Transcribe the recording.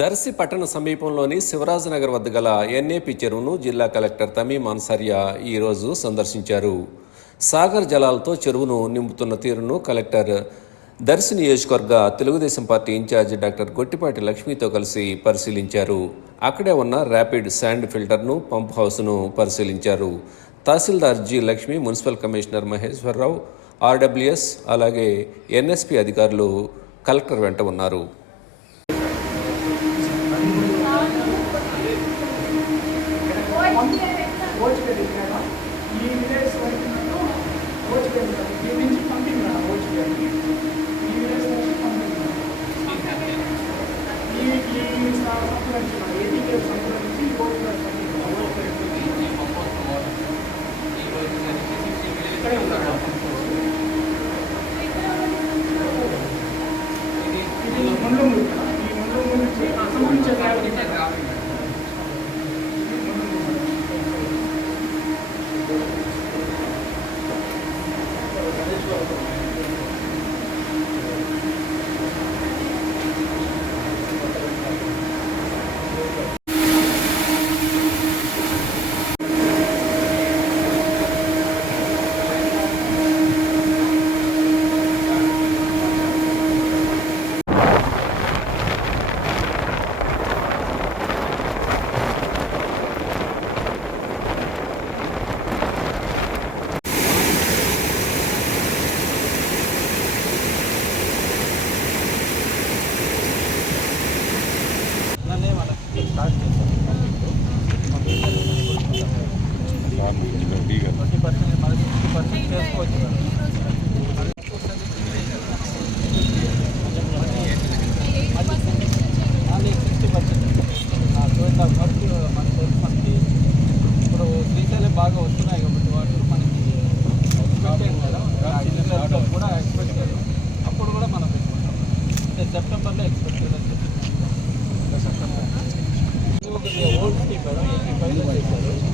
దర్శి పట్టణ సమీపంలోని శివరాజనగర్ వద్ద గల ఎన్ఏపి చెరువును జిల్లా కలెక్టర్ తమీమ్ అన్సారియా ఈరోజు సందర్శించారు. సాగర్ జలాలతో చెరువును నింపుతున్న తీరును కలెక్టర్ దర్శి నియోజకవర్గ Telugu Desam party incharge doctor Gottipati లక్ష్మితో కలిసి పరిశీలించారు. అక్కడే ఉన్న ర్యాపిడ్ శాండ్ ఫిల్టర్ను పంప్ హౌస్ను పరిశీలించారు. Tahsildar G Lakshmi municipal commissioner Maheswara Rao RWS అలాగే ఎన్ఎస్పి అధికారులు కలెక్టర్ వెంట ఉన్నారు. なお話が出てきる శ్రీశైలం బాగా వస్తున్నాయి కాబట్టి వాటర్ మనకి ఎక్స్పెక్టెడ్ కదా కూడా ఎక్స్పెక్ట్ చేయడం అప్పుడు కూడా మనం పెట్టుకుంటాం అంటే సెప్టెంబర్లో ఎక్స్పెక్ట్ చేయడం సెప్టెంబర్ ఓల్డ్ స్కీమ్ ఎయిటీ ఫైవ్లో చేశారు